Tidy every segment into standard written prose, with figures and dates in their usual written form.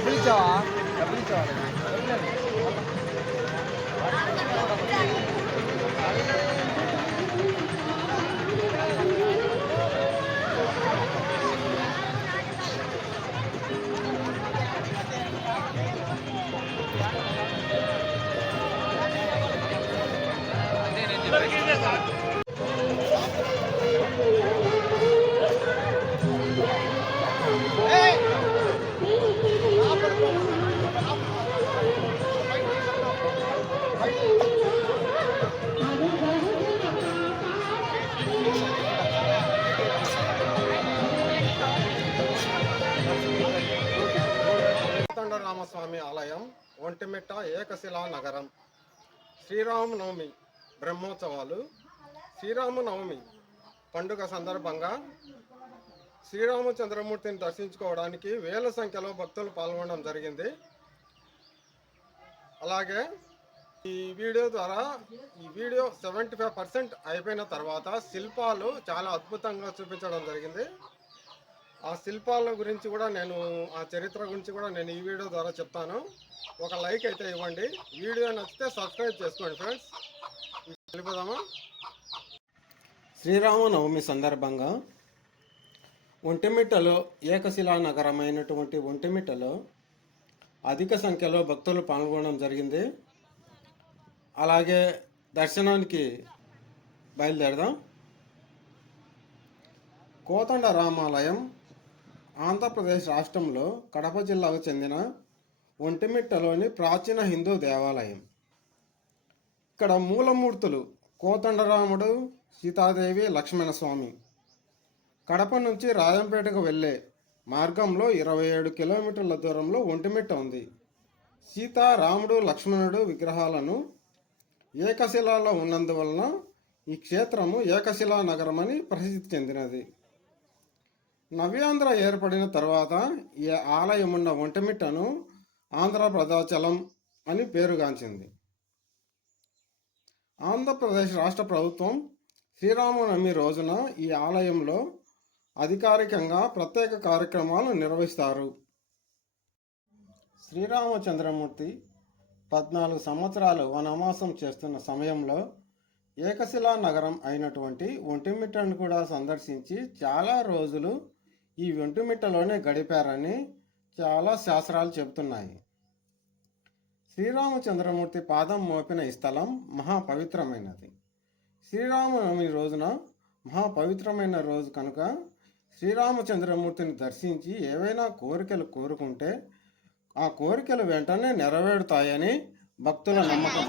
డబ్బులు ఇచ్చావా రామస్వామి ఆలయం ఒంటిమిట్ట ఏకశిలా నగరం. శ్రీరామనవమి బ్రహ్మోత్సవాలు. శ్రీరామనవమి పండుగ సందర్భంగా శ్రీరామచంద్రమూర్తిని దర్శించుకోవడానికి వేల సంఖ్యలో భక్తులు పాల్గొనడం జరిగింది. అలాగే ఈ వీడియో 75% అయిపోయిన తర్వాత శిల్పాలు చాలా అద్భుతంగా చూపించడం జరిగింది. ఆ శిల్పాల గురించి కూడా ఆ చరిత్ర గురించి కూడా నేను ఈ వీడియో ద్వారా చెప్తాను. ఒక లైక్ అయితే ఇవ్వండి. వీడియో నచ్చితే సబ్స్క్రైబ్ చేసుకోండి ఫ్రెండ్స్. వెళ్ళిపోదామా? శ్రీరామనవమి సందర్భంగా ఒంటిమిట్టలో ఏకశిలా నగరమైనటువంటి ఒంటిమిట్టలో అధిక సంఖ్యలో భక్తులు పాల్గొనడం జరిగింది. అలాగే దర్శనానికి బయలుదేరదాం. కోదండ రామాలయం ఆంధ్రప్రదేశ్ రాష్ట్రంలో కడప జిల్లాకు చెందిన ఒంటిమిట్టలోని ప్రాచీన హిందూ దేవాలయం. ఇక్కడ మూలమూర్తులు కోదండరాముడు, సీతాదేవి, లక్ష్మణస్వామి. కడప నుంచి రాజంపేటకు వెళ్ళే మార్గంలో 27 కిలోమీటర్ల దూరంలో ఒంటిమిట్ట ఉంది. సీత, రాముడు, లక్ష్మణుడు విగ్రహాలను ఏకశిలాలో ఉన్నందువలన ఈ క్షేత్రము ఏకశిలా నగరం అని ప్రసిద్ధి చెందినది. నవ్యాంధ్ర ఏర్పడిన తర్వాత ఈ ఆలయం ఉన్న ఒంటిమిట్టను ఆంధ్రప్రదాచలం అని పేరుగాంచింది. ఆంధ్రప్రదేశ్ రాష్ట్ర ప్రభుత్వం శ్రీరామనవమి రోజున ఈ ఆలయంలో అధికారికంగా ప్రత్యేక కార్యక్రమాలు నిర్వహిస్తారు. శ్రీరామచంద్రమూర్తి 14 సంవత్సరాలు వనవాసం చేస్తున్న సమయంలో ఏకశిలా నగరం అయినటువంటి ఒంటిమిట్టను కూడా సందర్శించి చాలా రోజులు ఈ ఒంటిమిట్టలోనే గడిపారని చాలా శాస్త్రాలు చెబుతున్నాయి. శ్రీరామచంద్రమూర్తి పాదం మోపిన ఈ స్థలం మహాపవిత్రమైనది. శ్రీరామనవమి రోజున మహాపవిత్రమైన రోజు కనుక శ్రీరామచంద్రమూర్తిని దర్శించి ఏవైనా కోరికలు కోరుకుంటే ఆ కోరికలు వెంటనే నెరవేరుతాయని భక్తుల నమ్మకం.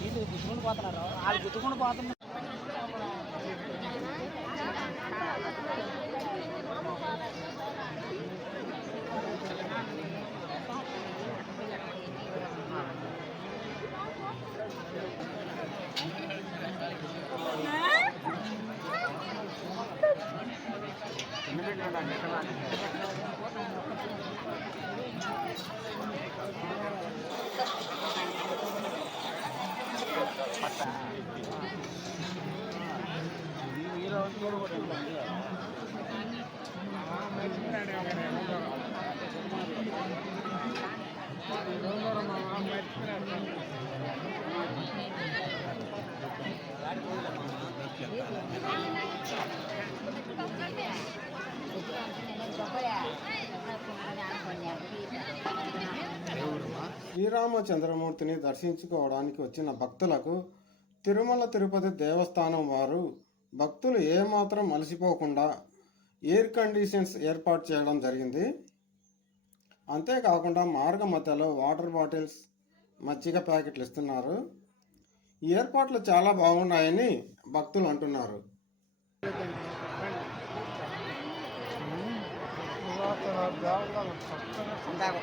వీళ్ళు గుర్తుకుంటూ పోతున్నారు, వాళ్ళు గుర్తుకుంటూ పోతున్నారు. శ్రీరామచంద్రమూర్తిని దర్శించుకోవడానికి వచ్చిన భక్తులకు తిరుమల తిరుపతి దేవస్థానం వారు భక్తులు ఏమాత్రం అలసిపోకుండా ఎయిర్ కండిషన్స్ ఏర్పాటు చేయడం జరిగింది. అంతేకాకుండా మార్గ మధ్యలో వాటర్ బాటిల్స్, మజ్జిగ ప్యాకెట్లు ఇస్తున్నారు. ఈ ఏర్పాట్లు చాలా బాగున్నాయని భక్తులు అంటున్నారు. ఇందాక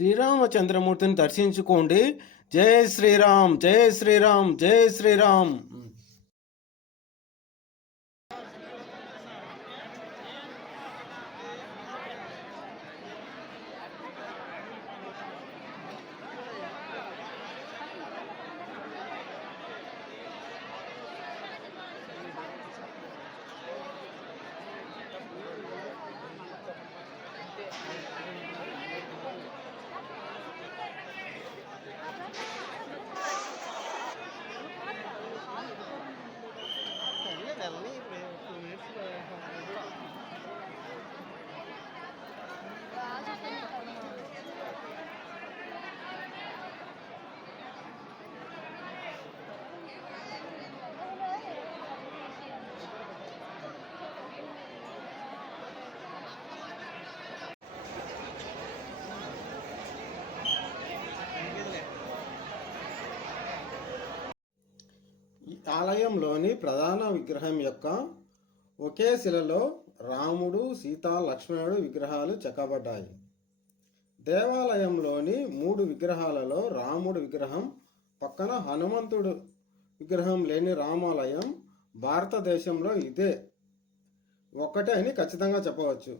శ్రీరామచంద్రమూర్తిని దర్శించుకోండి. జై శ్రీరామ్, జై శ్రీరామ్, జై శ్రీరామ్. వెళ్ళని ఇప్పుడు 2 మినిట్స్ ఈ ఆలయంలోని ప్రధాన విగ్రహం యొక్క ఒకే శిలలో రాముడు, సీత, లక్ష్మణుడు విగ్రహాలు చెక్కబడ్డాయి. దేవాలయంలోని 3 విగ్రహాలలో రాముడు విగ్రహం పక్కన హనుమంతుడు విగ్రహం లేని రామాలయం భారతదేశంలో ఇదే ఒక్కటే అని ఖచ్చితంగా చెప్పవచ్చు.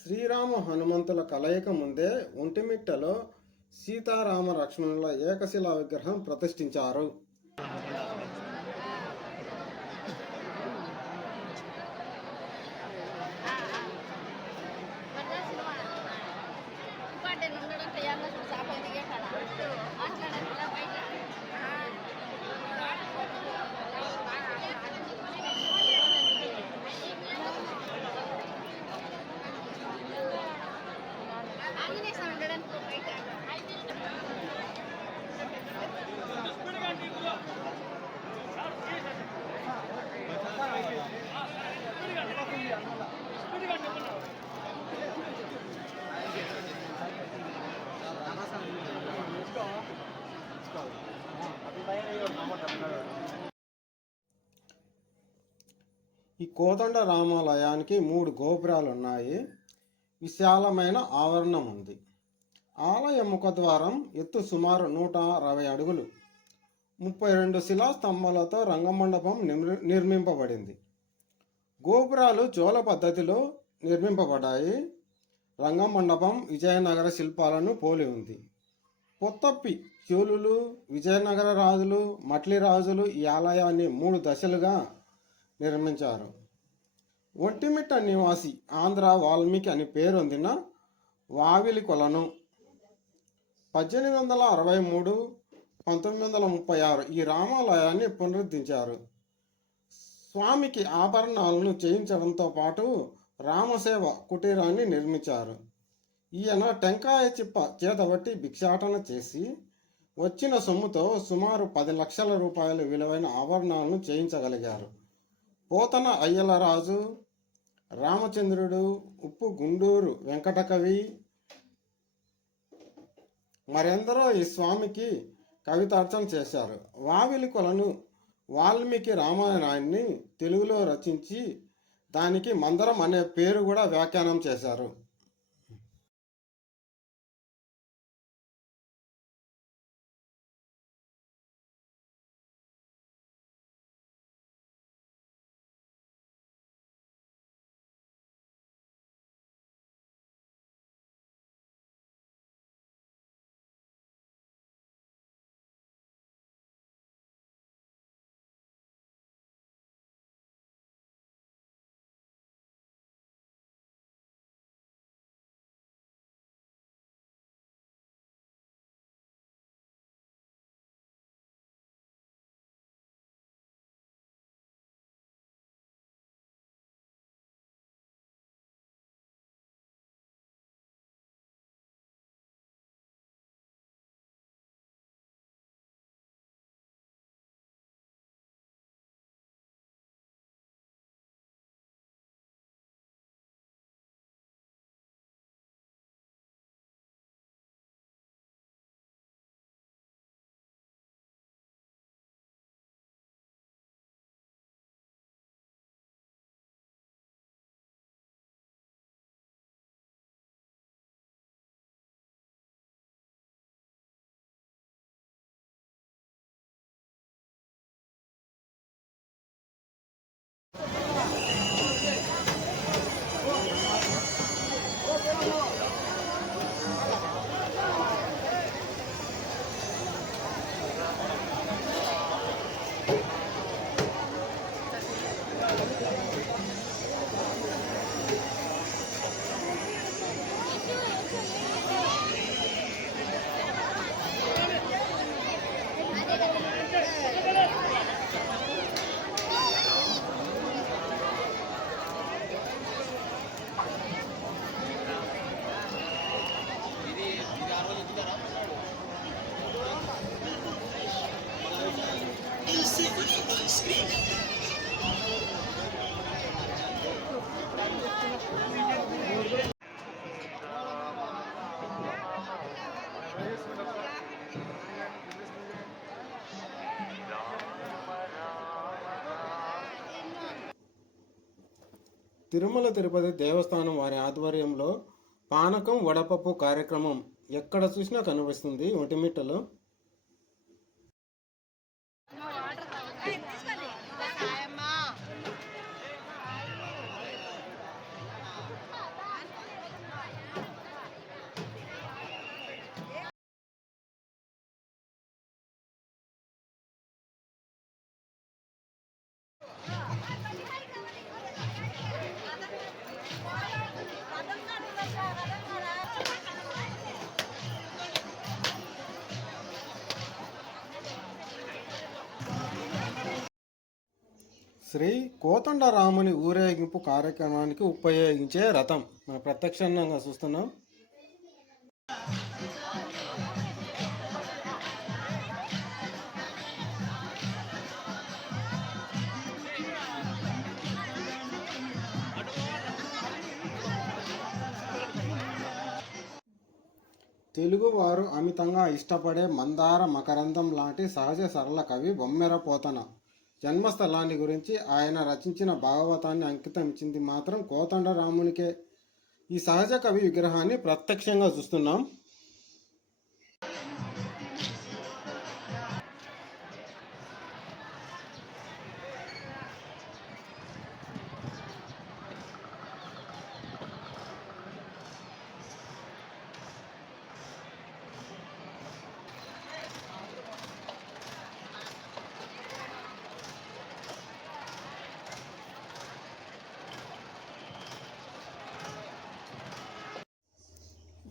శ్రీరామ హనుమంతుల కలయిక ముందే ఒంటిమిట్టలో సీతారామ లక్ష్మణుల ఏకశిలా విగ్రహం ప్రతిష్ఠించారు. ఈ కోదండ రామాలయానికి 3 గోపురాలు ఉన్నాయి. విశాలమైన ఆవరణం ఉంది. ఆలయ ముఖద్వారం ఎత్తు సుమారు 160 అడుగులు. 32 శిలాస్తంభాలతో రంగమండపం నిర్మింపబడింది. గోపురాలు చోళ పద్ధతిలో నిర్మింపబడ్డాయి. రంగమండపం విజయనగర శిల్పాలను పోలి ఉంది. పొత్తప్పి చోళులు, విజయనగర రాజులు, మట్లి రాజులు ఈ ఆలయాన్ని 3 దశలుగా నిర్మించారు. ఒంటిమిట్ట నివాసి ఆంధ్ర వాల్మీకి అని పేరొందిన వావిలి కొలను 1863, 1936 ఈ రామాలయాన్ని పునరుద్ధరించారు. స్వామికి ఆభరణాలను చేయించడంతో పాటు రామసేవ కుటీరాన్ని నిర్మించారు. ఈయన టెంకాయ చిప్ప చేతబట్టి భిక్షాటన చేసి వచ్చిన సొమ్ముతో సుమారు 10 లక్షల రూపాయల విలువైన ఆభరణాలను చేయించగలిగారు. పోతన అయ్యలరాజు, రామచంద్రుడు, ఉప్పు గుండూరు వెంకటకవి మరెందరో ఈ స్వామికి కవితార్చన చేశారు. వావిలి కొలను వాల్మీకి రామాయణాన్ని తెలుగులో రచించి దానికి మందరం అనే పేరు కూడా వ్యాఖ్యానం చేశారు. తిరుమల తిరుపతి దేవస్థానం వారి ఆధ్వర్యంలో పానకం వడపప్పు కార్యక్రమం ఎక్కడ చూసినా కనిపిస్తుంది ఒటిమిట్టలో. శ్రీ కోదండరాముని ఊరేగింపు కార్యక్రమానికి ఉపయోగించే రథం మనం ప్రత్యక్షంగా చూస్తున్నాం. తెలుగువారు అమితంగా ఇష్టపడే మందార మకరందం లాంటి సహజ సరళ కవి బొమ్మెర పోతన జన్మస్థలాన్ని గురించి ఆయన రచించిన భాగవతాన్ని అంకితం ఇచ్చింది మాత్రం కోదండరామునికే. ఈ సహజ కవి విగ్రహాన్ని ప్రత్యక్షంగా చూస్తున్నాం.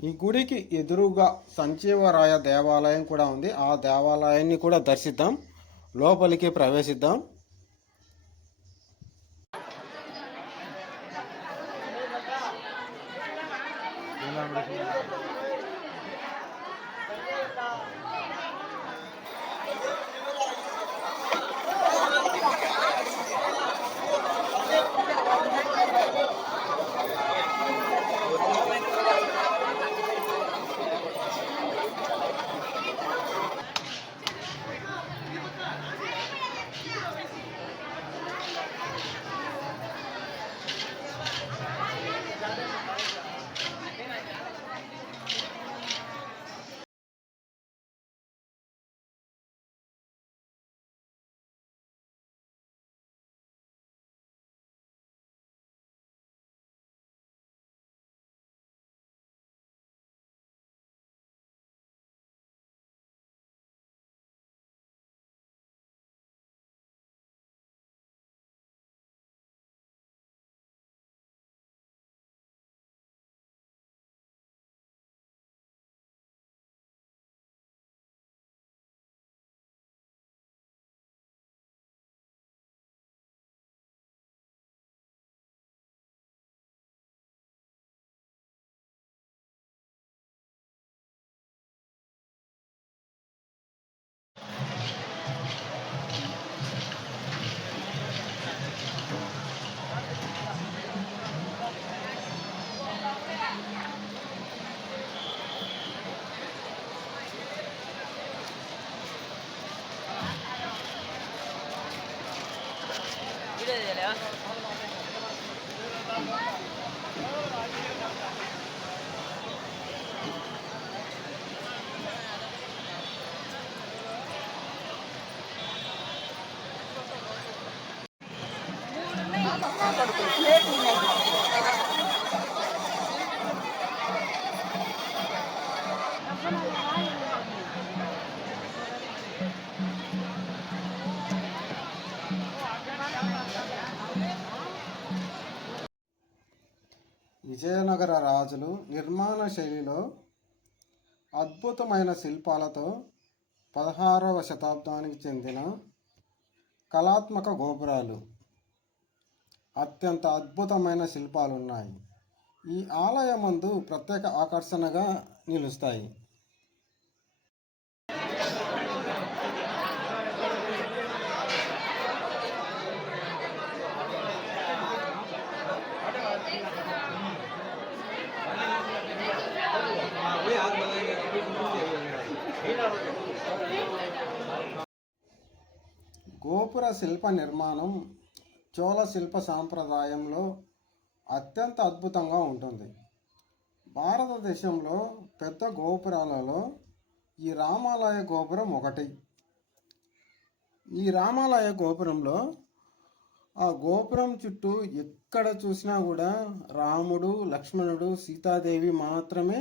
ఈ గుడికి ఎదురుగా సంజీవరాయ దేవాలయం కూడా ఉంది. ఆ దేవాలయాన్ని కూడా దర్శిద్దాం, లోపలికి ప్రవేశిద్దాం. విజయనగర రాజులు నిర్మాణ శైలిలో అద్భుతమైన శిల్పాలతో 16వ శతాబ్దానికి చెందిన కళాత్మక గోపురాలు, అత్యంత అద్భుతమైన శిల్పాలు ఉన్నాయి. ఈ ఆలయమందు ప్రత్యేక ఆకర్షణగా నిలుస్తాయి. గోపుర శిల్ప నిర్మాణం చోళ శిల్ప సాంప్రదాయంలో అత్యంత అద్భుతంగా ఉంటుంది. భారతదేశంలో పెద్ద గోపురాలలో ఈ రామాలయ గోపురం ఒకటి. ఈ రామాలయ గోపురంలో ఆ గోపురం చుట్టూ ఎక్కడ చూసినా కూడా రాముడు, లక్ష్మణుడు, సీతాదేవి మాత్రమే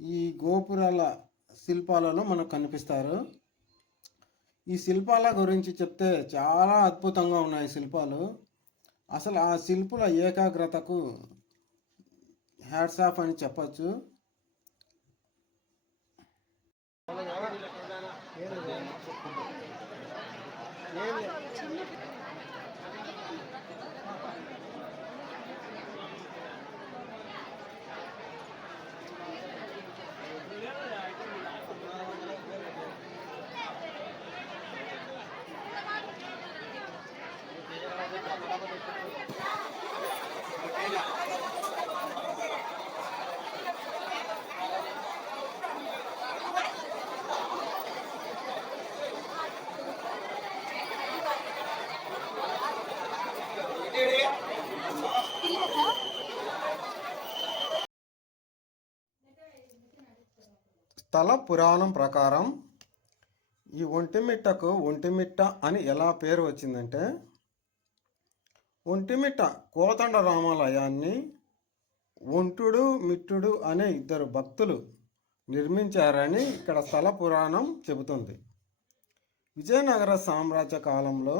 ఈ గోపురాల శిల్పాలలో మనకు కనిపిస్తారు. ఈ శిల్పాల గురించి చెప్తే చాలా అద్భుతంగా ఉన్నాయి శిల్పాలు. అసలు ఆ శిల్పుల ఏకాగ్రతకు హ్యాట్స్ ఆఫ్ అని చెప్పచ్చు. స్థల పురాణం ప్రకారం ఈ ఒంటిమిట్టకు ఒంటిమిట్ట అని ఎలా పేరు వచ్చిందంటే, ఒంటిమిట్ట కోదండ రామాలయాన్ని ఒంటుడు మిట్టుడు అనే ఇద్దరు భక్తులు నిర్మించారని ఇక్కడ స్థల పురాణం చెబుతుంది. విజయనగర సామ్రాజ్య కాలంలో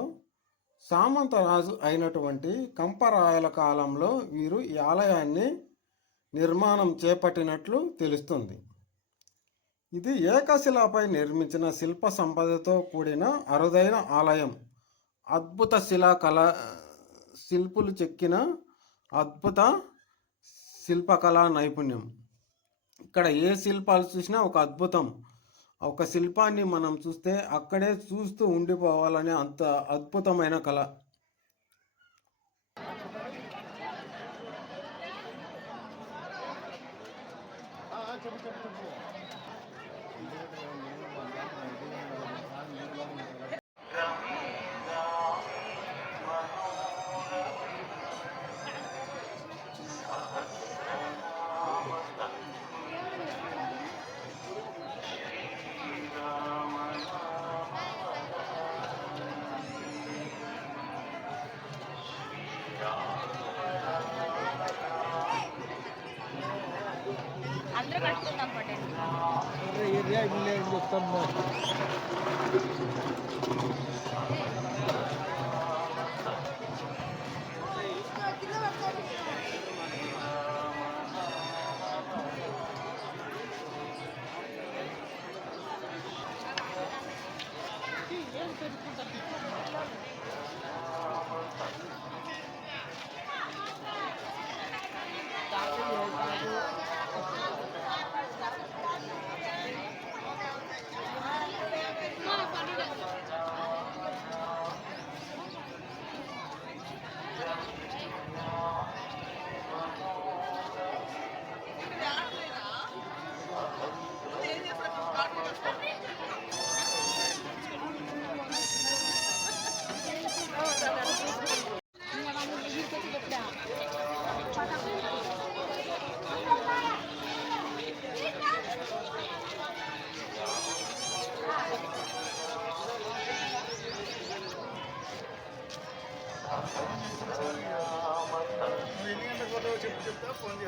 సామంతరాజు అయినటువంటి కంపరాయల కాలంలో వీరు ఈ ఆలయాన్ని నిర్మాణం చేపట్టినట్లు తెలుస్తుంది. ఇది ఏకశిలపై నిర్మించిన శిల్ప సంపదతో కూడిన అరుదైన ఆలయం. అద్భుత శిల్పులు చెక్కిన అద్భుత శిల్పకళా నైపుణ్యం. ఇక్కడ ఏ శిల్పాలు చూసినా ఒక అద్భుతం. ఒక శిల్పాన్ని మనం చూస్తే అక్కడే చూస్తూ ఉండిపోవాలనే అంత అద్భుతమైన కళ. అందరూ కట్టుకుందాం పట్టండి. ఏరియా ఇల్లు చెప్తాం. చెప్తా ఫోన్